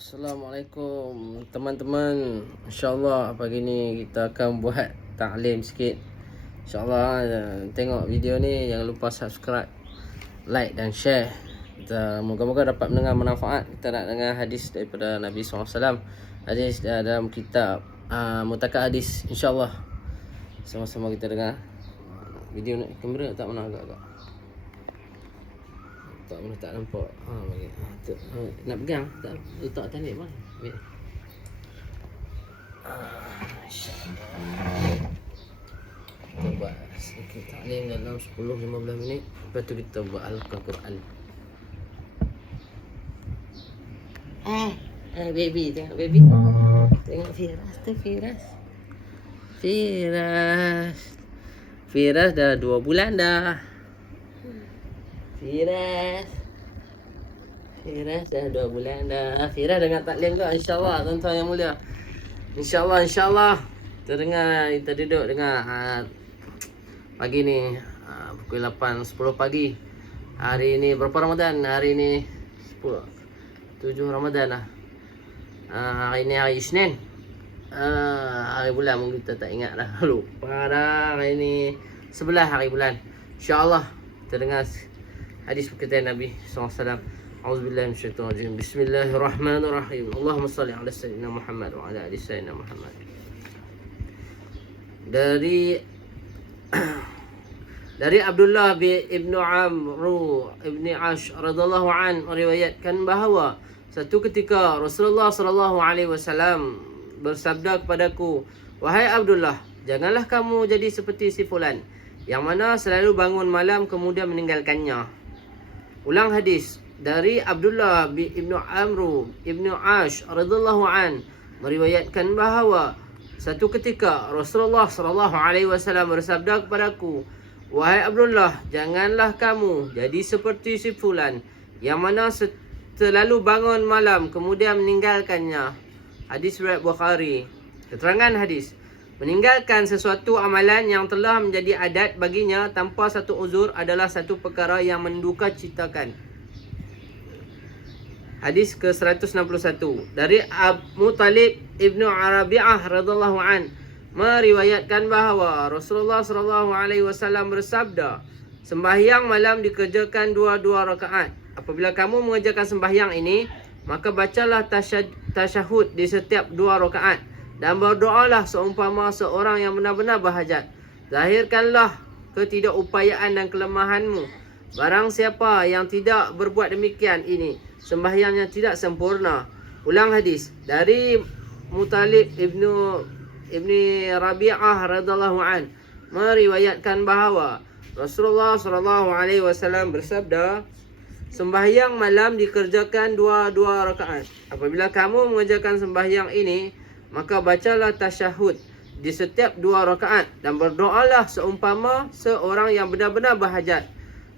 Assalamualaikum teman-teman. InsyaAllah pagi ni kita akan buat taklim sikit. InsyaAllah tengok video ni jangan lupa subscribe, like dan share. Kita moga-moga dapat mendengar manfaat. Kita nak dengar hadis daripada Nabi SAW. Hadis dalam kitab Mutakat Hadis. InsyaAllah sama-sama kita dengar. Video nak kamera tak mana agak-agak. Tak mana tak nampak. Bagi. Nak pegang tak letak atas ni mana? Ambil. InsyaAllah. Kita buat sedikit taklim dalam 10-15 minit. Lepas tu kita buat Al-Quran. Baby, tengok baby. Tengok Firas tu, Firas. Firas dah 2 bulan dah. Firas dah 2 bulan dah. Firas dengar taklim tu insya-Allah tuan-tuan yang mulia. Insya-Allah kita dengar, kita duduk dengar pagi ni pukul 8.10 pagi. Hari ni berapa Ramadan? Hari ni 7 Ramadan lah. Hari ni hari Isnin. Hari bulan mungkin kita tak ingat dah. Lupa dah. Hari ni 11 hari bulan. Insya-Allah kita dengar hadis perkataan Nabi SAW. Auzubillahi minasyaitonir rajim. Bismillahirrahmanirrahim. Allahumma salli ala sayyidina Muhammad wa ala ali sayyidina Muhammad. Dari Abdullah bin Amr bin Ash radhiyallahu an meriwayatkan bahawa satu ketika Rasulullah sallallahu alaihi wasallam bersabda kepadaku, "Wahai Abdullah, janganlah kamu jadi seperti si fulan yang mana selalu bangun malam kemudian meninggalkannya." Ulang hadis. Dari Abdullah bin Amr bin Ash radhiyallahu an meriwayatkan bahawa satu ketika Rasulullah sallallahu alaihi wasallam bersabda kepadaku, "Wahai Abdullah, janganlah kamu jadi seperti si fulan yang mana selalu bangun malam kemudian meninggalkannya." Hadis riwayat Bukhari. Keterangan hadis. Meninggalkan sesuatu amalan yang telah menjadi adat baginya tanpa satu uzur adalah satu perkara yang menduka citakan. Hadis ke-161. Dari Abu Talib Ibnu Arabi'ah radhiyallahu an meriwayatkan bahawa Rasulullah sallallahu alaihi wasallam bersabda, "Sembahyang malam dikerjakan 2 rakaat. Apabila kamu mengerjakan sembahyang ini, maka bacalah tasyahud di setiap 2 rakaat. Dan berdoalah seumpama seorang yang benar-benar berhajat. Zahirkanlah ketidakupayaan dan kelemahanmu. Barang siapa yang tidak berbuat demikian ini, sembahyangnya tidak sempurna." Ulang hadis. Dari Mutalib Ibni Rabi'ah radhiyallahu an meriwayatkan bahawa Rasulullah sallallahu alaihi wasallam bersabda, "Sembahyang malam dikerjakan 2 rakaat. Apabila kamu mengerjakan sembahyang ini, maka bacalah tasyahud di setiap 2 rakaat dan berdoalah seumpama seorang yang benar-benar berhajat.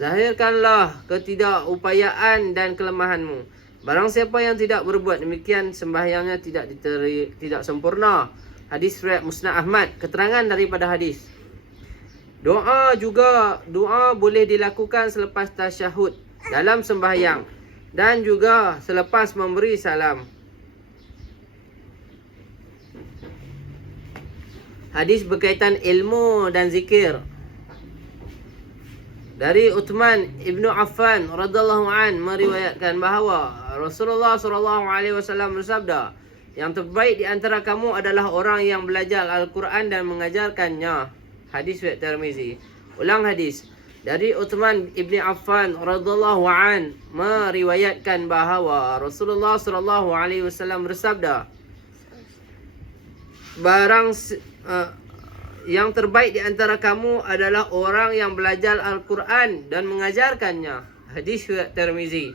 Zahirkanlah ketidakupayaan dan kelemahanmu. Barang siapa yang tidak berbuat demikian, sembahyangnya tidak sempurna." Hadis riwayat Musnad Ahmad. Keterangan daripada hadis. Doa boleh dilakukan selepas tasyahud dalam sembahyang dan juga selepas memberi salam. Hadis berkaitan ilmu dan zikir. Dari Uthman Ibnu Affan radhiyallahu an meriwayatkan bahawa Rasulullah sallallahu alaihi wasallam bersabda, "Yang terbaik di antara kamu adalah orang yang belajar Al-Quran dan mengajarkannya." Hadis riwayat Tirmizi. Ulang hadis. Dari Uthman Ibnu Affan radhiyallahu an meriwayatkan bahawa Rasulullah sallallahu alaihi wasallam bersabda, yang terbaik di antara kamu adalah orang yang belajar Al-Quran dan mengajarkannya. Hadis riwayat Tirmizi.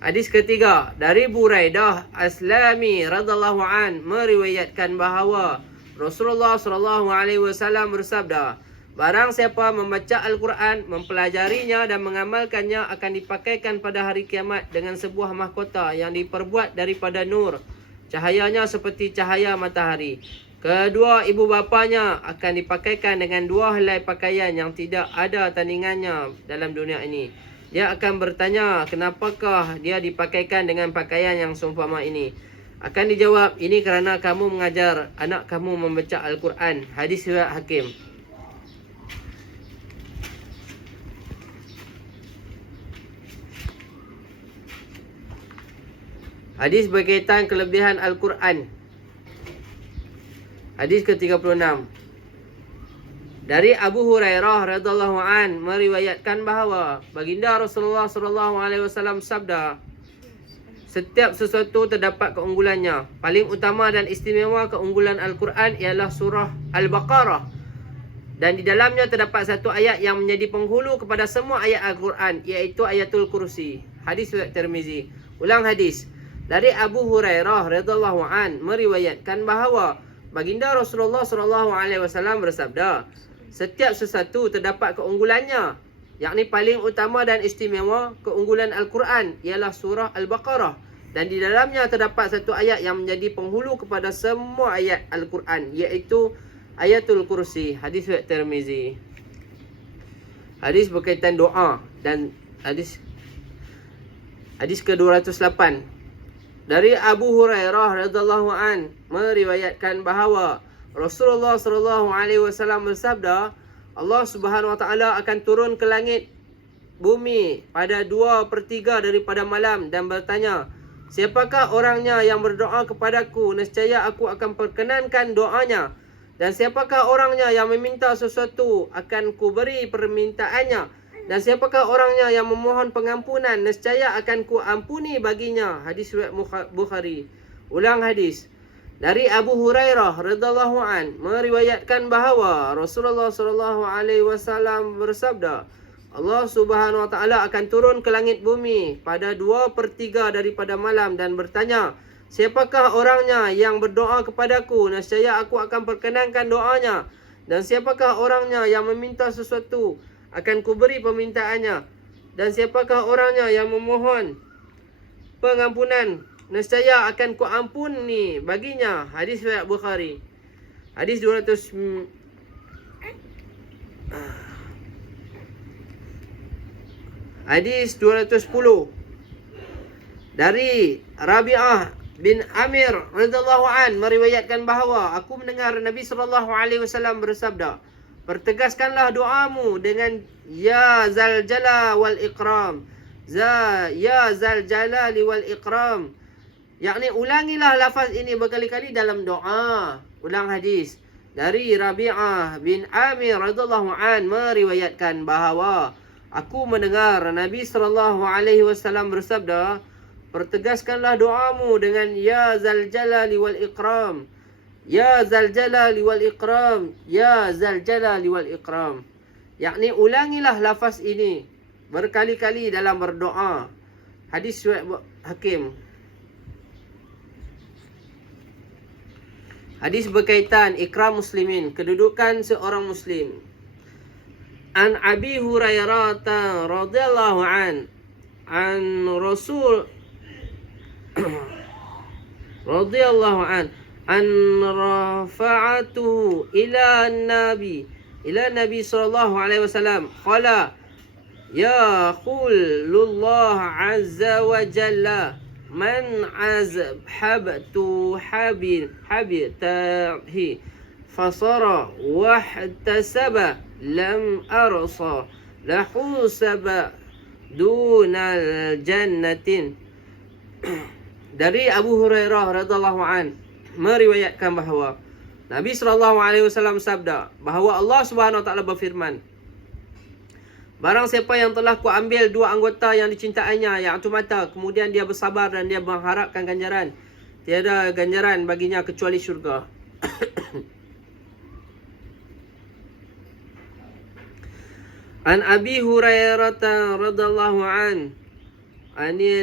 Hadis ketiga. Dari Buraidah Aslami radhiyallahu an meriwayatkan bahawa Rasulullah sallallahu alaihi wasallam bersabda, "Barang siapa membaca Al-Quran, mempelajarinya dan mengamalkannya akan dipakaikan pada hari kiamat dengan sebuah mahkota yang diperbuat daripada nur. Cahayanya seperti cahaya matahari. Kedua ibu bapanya akan dipakaikan dengan 2 helai pakaian yang tidak ada tandingannya dalam dunia ini. Dia akan bertanya, kenapakah dia dipakaikan dengan pakaian yang seumpama ini? Akan dijawab, ini kerana kamu mengajar anak kamu membaca Al-Quran. Hadis riwayat Hakim. Hadis berkaitan kelebihan Al-Quran. Hadis ke-36. Dari Abu Hurairah radhiyallahu an meriwayatkan bahawa baginda Rasulullah sallallahu alaihi wasallam sabda, setiap sesuatu terdapat keunggulannya. Paling utama dan istimewa keunggulan Al-Quran ialah surah Al-Baqarah. Dan di dalamnya terdapat satu ayat yang menjadi penghulu kepada semua ayat Al-Quran, iaitu ayatul kursi. Hadis riwayat Tirmizi. Ulang hadis. Dari Abu Hurairah radhiyallahu an meriwayatkan bahawa baginda Rasulullah sallallahu alaihi wasallam bersabda, setiap sesuatu terdapat keunggulannya, yakni paling utama dan istimewa keunggulan Al-Quran ialah surah Al-Baqarah, dan di dalamnya terdapat satu ayat yang menjadi penghulu kepada semua ayat Al-Quran, iaitu ayatul kursi. Hadis riwayat Tirmizi. Hadis berkaitan doa dan hadis ke-208. Dari Abu Hurairah radhiyallahu an meriwayatkan bahawa Rasulullah sallallahu alaihi wasallam bersabda, Allah Subhanahu wa taala akan turun ke langit bumi pada 2/3 daripada malam dan bertanya, siapakah orangnya yang berdoa kepadaku, nescaya aku akan perkenankan doanya, dan siapakah orangnya yang meminta sesuatu, akan ku beri permintaannya, dan siapakah orangnya yang memohon pengampunan, nescaya akan ku ampuni baginya. Hadis riwayat Bukhari. Ulang hadis. Dari Abu Hurairah radhiyallahu an meriwayatkan bahawa Rasulullah sallallahu alaihi wasallam bersabda, Allah Subhanahu wa taala akan turun ke langit bumi pada 2/3 daripada malam dan bertanya, siapakah orangnya yang berdoa kepadaku, nescaya aku akan perkenankan doanya, dan siapakah orangnya yang meminta sesuatu, akan kuberi permintaannya, dan siapakah orangnya yang memohon pengampunan, nescaya akan ku ampuni baginya. Hadis riwayat Bukhari. Hadis 200 Hadis 210. Dari Rabi'ah bin Amir radhiyallahu an meriwayatkan bahawa aku mendengar Nabi sallallahu alaihi wasallam bersabda, pertegaskanlah doamu dengan ya zal jala wal ikram. Ya zal jalali wal ikram. Yakni ulangilah lafaz ini berkali-kali dalam doa. Ulang hadis. Dari Rabi'ah bin Amir radhiyallahu an meriwayatkan bahawa aku mendengar Nabi sallallahu alaihi wasallam bersabda, pertegaskanlah doamu dengan ya zal jalali wal ikram. Ya zal jalali wal ikram. Ya zal jalali wal ikram. Yakni ulangilah lafaz ini berkali-kali dalam berdoa. Hadis riwayat Hakim. Hadis berkaitan ikram muslimin, kedudukan seorang muslim. An Abi Hurairah radhiyallahu an Rasul radhiyallahu an rafa'atuhu ila Nabi sallallahu alaihi wasallam qala ya qulullah azza wa jalla man azhabtu habitahi fasara wahtasaba lam arsa lahu saba dunal jannatin. Dari Abu Hurairah radhiyallahu an meriwayatkan bahawa Nabi sallallahu alaihi wasallam sabda bahawa Allah Subhanahu wa taala berfirman, barang siapa yang telah kuambil dua anggota yang dicintainya, iaitu mata, kemudian dia bersabar dan dia mengharapkan ganjaran, tiada ganjaran baginya kecuali syurga. An Abi Hurairah radhiyallahu an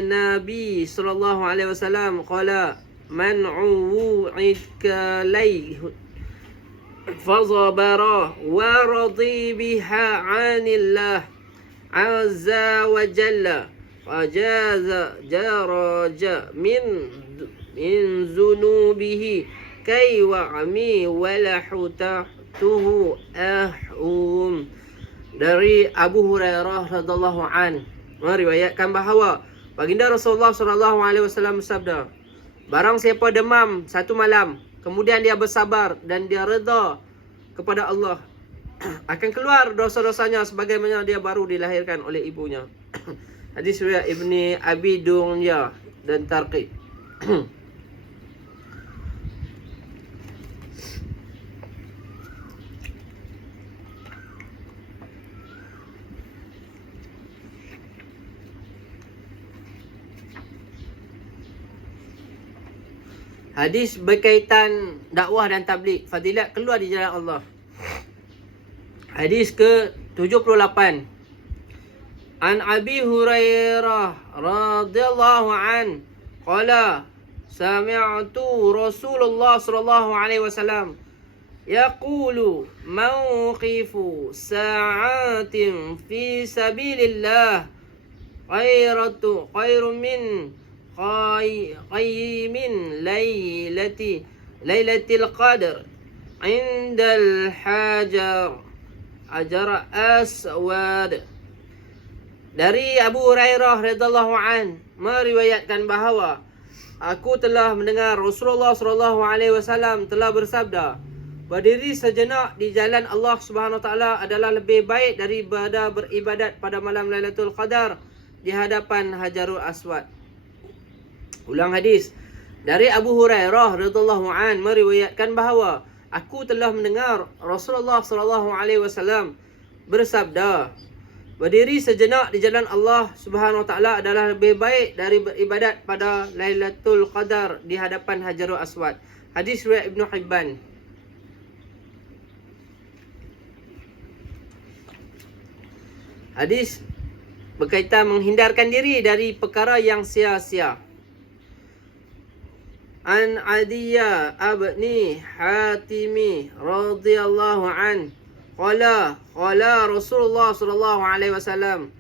Nabi sallallahu alaihi wasallam qala man u'idka layh fazabara wa radi biha 'anillah azza wa jalla fajaza jaraja min zunubihi kay wa'mi walahu tahtuhu ahum. Dari Abu Hurairah radhiyallahu an meriwayatkan bahawa baginda Rasulullah SAW bersabda, barang siapa demam satu malam, kemudian dia bersabar dan dia redha kepada Allah, akan keluar dosa-dosanya sebagaimana dia baru dilahirkan oleh ibunya. Hadis riwayat Ibni Abi Dunya dan Tarqi. Hadis berkaitan dakwah dan tabligh, fadilat keluar di jalan Allah. Hadis ke-78. An Abi Hurairah radhiyallahu an qala sami'tu Rasulullah sallallahu alaihi wasallam yaqulu mawqifu sa'atin fi sabilillah khairun min qayyimin lailatul qadr indal hajar ajar aswad. Dari Abu Hurairah radhiyallahu an meriwayatkan bahawa aku telah mendengar Rasulullah sallallahu alaihi wasallam telah bersabda, berdiri sejenak di jalan Allah Subhanahu wa taala adalah lebih baik daripada beribadat pada malam Lailatul Qadar di hadapan Hajarul Aswad. Ulang hadis. Dari Abu Hurairah radhiyallahu an meriwayatkan bahawa aku telah mendengar Rasulullah sallallahu alaihi wasallam bersabda, berdiri sejenak di jalan Allah Subhanahu wa taala adalah lebih baik dari beribadat pada Lailatul Qadar di hadapan Hajarul Aswad. Hadis riwayat Ibnu Hibban. Hadis berkaitan menghindarkan diri dari perkara yang sia-sia. An Adiyah abni Hatimi radhiyallahu an qala Rasulullah sallallahu alaihi wasallam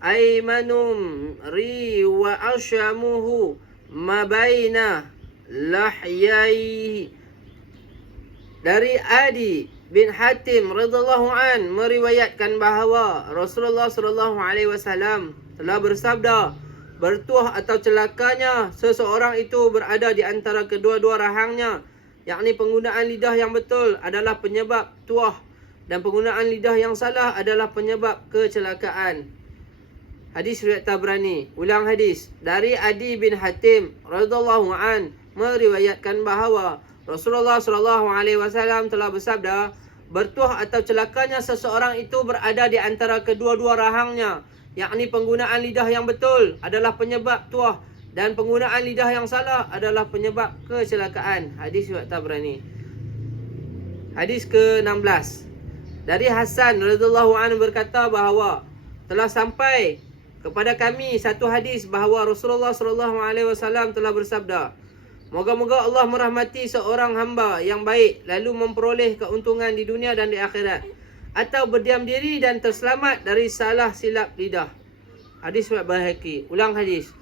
aymanum ri wa ashamuhu ma baina lahyaihi. Dari Adi bin Hatim radhiyallahu an meriwayatkan bahawa Rasulullah sallallahu alaihi wasallam telah bersabda, bertuah atau celakanya seseorang itu berada di antara kedua-dua rahangnya, yakni penggunaan lidah yang betul adalah penyebab tuah dan penggunaan lidah yang salah adalah penyebab kecelakaan. Hadis riwayat Tabrani. Ulang hadis. Dari Adi bin Hatim radhiyallahu an meriwayatkan bahawa Rasulullah sallallahu alaihi wasallam telah bersabda, bertuah atau celakanya seseorang itu berada di antara kedua-dua rahangnya, yakni penggunaan lidah yang betul adalah penyebab tuah dan penggunaan lidah yang salah adalah penyebab kecelakaan. Hadis riwayat Tabrani. Hadis ke-16. Dari Hasan radhiyallahu anhu berkata bahawa telah sampai kepada kami satu hadis bahawa Rasulullah sallallahu alaihi wasallam telah bersabda, moga-moga Allah merahmati seorang hamba yang baik lalu memperoleh keuntungan di dunia dan di akhirat, atau berdiam diri dan terselamat dari salah silap lidah. Hadis riwayat Baihaqi. Ulang hadis.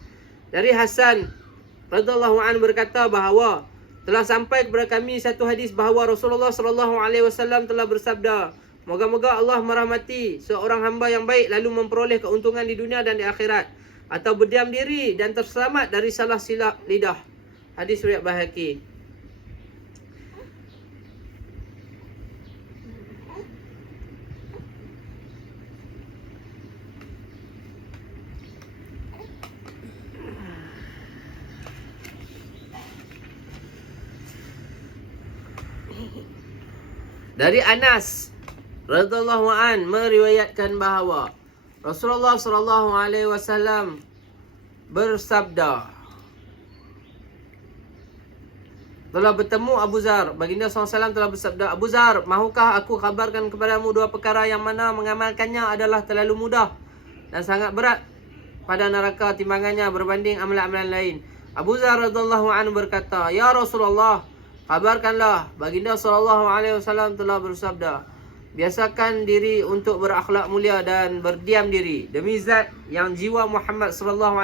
Dari Hasan radhiyallahu anhu berkata bahawa telah sampai kepada kami satu hadis bahawa Rasulullah sallallahu alaihi wasallam telah bersabda, moga-moga Allah merahmati seorang hamba yang baik lalu memperoleh keuntungan di dunia dan di akhirat, atau berdiam diri dan terselamat dari salah silap lidah. Hadis riwayat Baihaqi. Dari Anas radhiyallahu an meriwayatkan bahawa Rasulullah sallallahu alaihi wasallam bersabda, telah bertemu Abu Zar. Baginda SAW telah bersabda, Abu Zar, mahukah aku kabarkan kepadamu dua perkara yang mana mengamalkannya adalah terlalu mudah dan sangat berat pada neraka timbangannya berbanding amalan-amalan lain. Abu Zar radhiyallahu anhu berkata, ya Rasulullah, kabarkanlah. Baginda SAW telah bersabda, biasakan diri untuk berakhlak mulia dan berdiam diri. Demi zat yang jiwa Muhammad SAW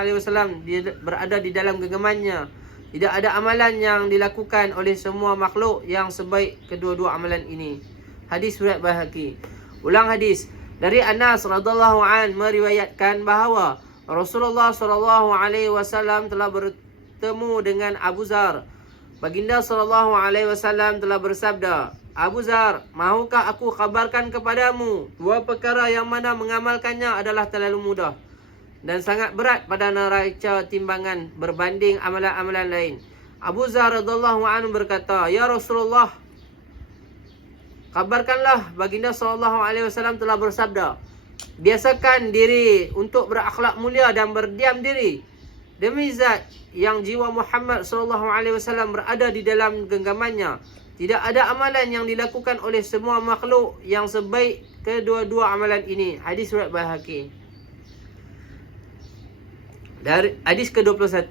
berada di dalam genggamannya, tidak ada amalan yang dilakukan oleh semua makhluk yang sebaik kedua-dua amalan ini. Hadis riwayat Baihaqi. Ulang hadis. Dari Anas radhiyallahu an meriwayatkan bahawa Rasulullah sallallahu alaihi wasallam telah bertemu dengan Abu Zar. Baginda sallallahu alaihi wasallam telah bersabda, Abu Zar, mahukah aku kabarkan kepadamu dua perkara yang mana mengamalkannya adalah terlalu mudah dan sangat berat pada neraca timbangan berbanding amalan-amalan lain. Abu Zar radhiyallahu anhu berkata, Ya Rasulullah, kabarkanlah, baginda sallallahu alaihi wasallam telah bersabda, biasakan diri untuk berakhlak mulia dan berdiam diri. Demi zat yang jiwa Muhammad sallallahu alaihi wasallam berada di dalam genggamannya, tidak ada amalan yang dilakukan oleh semua makhluk yang sebaik kedua-dua amalan ini. Hadis riwayat Baihaqi. Dari hadis ke-21,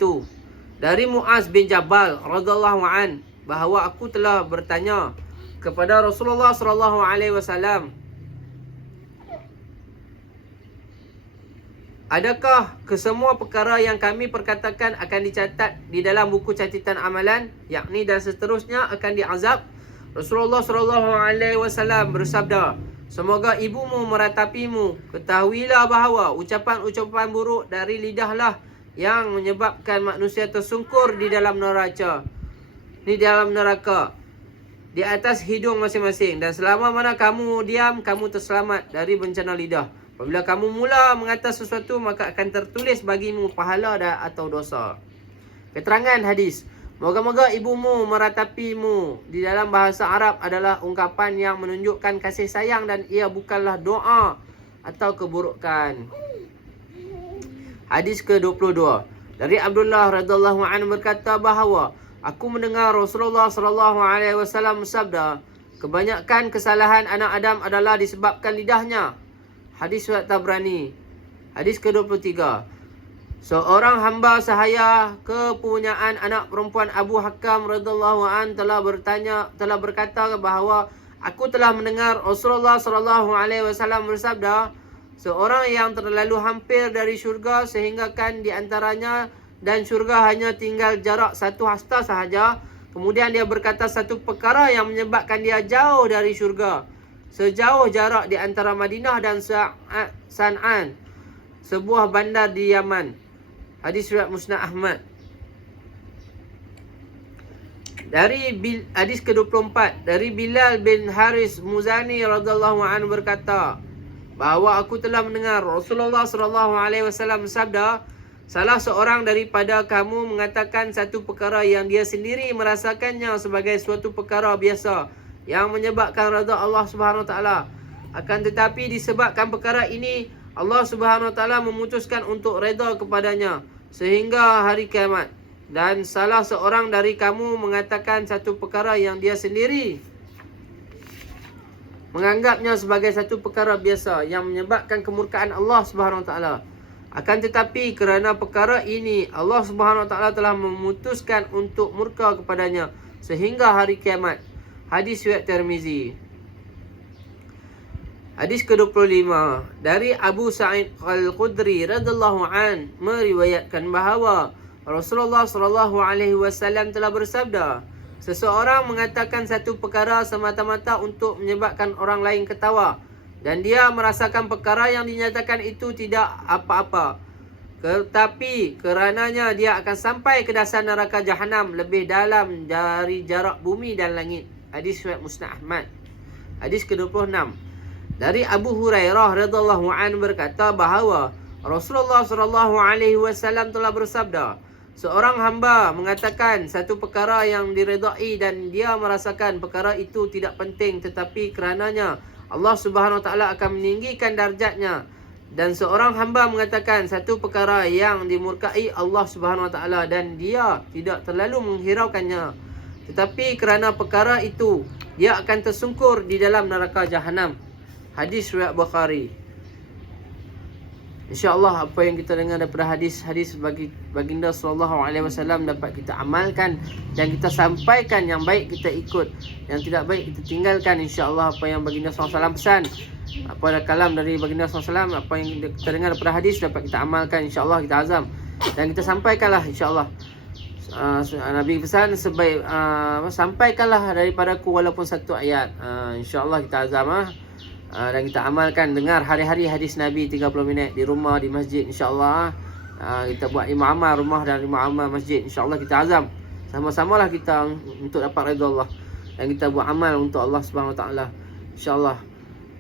dari Muaz bin Jabal radhiyallahu an bahawa aku telah bertanya kepada Rasulullah sallallahu alaihi wasallam, adakah kesemua perkara yang kami perkatakan akan dicatat di dalam buku catatan amalan, yakni dan seterusnya akan diazab? Rasulullah sallallahu alaihi wasallam bersabda, semoga ibumu meratapimu. Ketahuilah bahawa ucapan-ucapan buruk dari lidahlah yang menyebabkan manusia tersungkur di dalam neraka, di atas hidung masing-masing, dan selama mana kamu diam, kamu terselamat dari bencana lidah. Apabila kamu mula mengata sesuatu, maka akan tertulis bagimu pahala atau dosa. Keterangan hadis, moga-moga ibumu meratapimu di dalam bahasa Arab adalah ungkapan yang menunjukkan kasih sayang dan ia bukanlah doa atau keburukan. Hadis ke-22, dari Abdullah radhiyallahu anhu berkata bahawa aku mendengar Rasulullah sallallahu alaihi wasallam bersabda, kebanyakan kesalahan anak Adam adalah disebabkan lidahnya. Hadis riwayat Tabrani. Hadis ke-23, seorang hamba sahaya kepunyaan anak perempuan Abu Hakam radhiyallahu an telah berkata bahawa aku telah mendengar Rasulullah sallallahu alaihi wasallam bersabda, seorang yang terlalu hampir dari syurga sehinggakan di antaranya dan syurga hanya tinggal jarak satu hasta sahaja. Kemudian dia berkata satu perkara yang menyebabkan dia jauh dari syurga, sejauh jarak di antara Madinah dan San'an, sebuah bandar di Yaman. Hadis riwayat Musnad Ahmad. Dari hadis ke-24, dari Bilal bin Haris Muzani radhiyallahu anhu berkata bahawa aku telah mendengar Rasulullah sallallahu alaihi wasallam bersabda, salah seorang daripada kamu mengatakan satu perkara yang dia sendiri merasakannya sebagai suatu perkara biasa yang menyebabkan redha Allah Subhanahu Wa Taala. Akan tetapi disebabkan perkara ini, Allah Subhanahu Wa Taala memutuskan untuk redha kepadanya sehingga hari kiamat. Dan salah seorang dari kamu mengatakan satu perkara yang dia sendiri menganggapnya sebagai satu perkara biasa yang menyebabkan kemurkaan Allah Subhanahu Wa Taala. Akan tetapi kerana perkara ini, Allah Subhanahu Wa Taala telah memutuskan untuk murka kepadanya sehingga hari kiamat. Hadis riwayat Tirmizi. Hadis ke-25, dari Abu Sa'id Al-Khudri radhiyallahu an meriwayatkan bahawa Rasulullah sallallahu alaihi wasallam telah bersabda, seseorang mengatakan satu perkara semata-mata untuk menyebabkan orang lain ketawa dan dia merasakan perkara yang dinyatakan itu tidak apa-apa, tetapi kerananya dia akan sampai ke dasar neraka Jahanam lebih dalam dari jarak bumi dan langit. Hadis riwayat Musnad Ahmad. Hadis ke-26, dari Abu Hurairah radhiyallahu anhu berkata bahawa Rasulullah sallallahu alaihi wasallam telah bersabda, seorang hamba mengatakan satu perkara yang diredai dan dia merasakan perkara itu tidak penting, tetapi kerananya Allah Subhanahu Wa Taala akan meninggikan darjatnya. Dan seorang hamba mengatakan satu perkara yang dimurkai Allah Subhanahu Wa Taala dan dia tidak terlalu menghiraukannya, tetapi kerana perkara itu dia akan tersungkur di dalam neraka Jahanam. Hadis riwayat Bukhari. InsyaAllah apa yang kita dengar daripada hadis-hadis baginda sallallahu alaihi wasallam dapat kita amalkan dan kita sampaikan. Yang baik kita ikut, yang tidak baik kita tinggalkan. InsyaAllah apa yang baginda sallallahu alaihi wasallam pesan, apa kalam dari baginda sallallahu alaihi wasallam, apa yang kita dengar daripada hadis dapat kita amalkan. InsyaAllah kita azam dan kita sampaikanlah. InsyaAllah Nabi pesan sampaikanlah daripadaku walaupun satu ayat. InsyaAllah kita azam Dan kita amalkan, dengar hari-hari hadis Nabi 30 minit di rumah, di masjid, insya-Allah. Kita buat imam amal rumah dan imam amal masjid, insya-Allah kita azam. Sama-samalah kita untuk dapat redha Allah. Dan kita buat amal untuk Allah Subhanahu Wa Taala. Insya-Allah.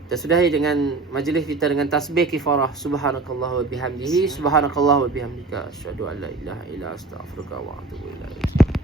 Kita sudahi dengan majlis kita dengan tasbih kifarah. Subhanakallah wa bihamdihi, subhanakallah wa bihamdika, asyhadu an la ilaha illa anta, astaghfiruka wa atubu ilaik.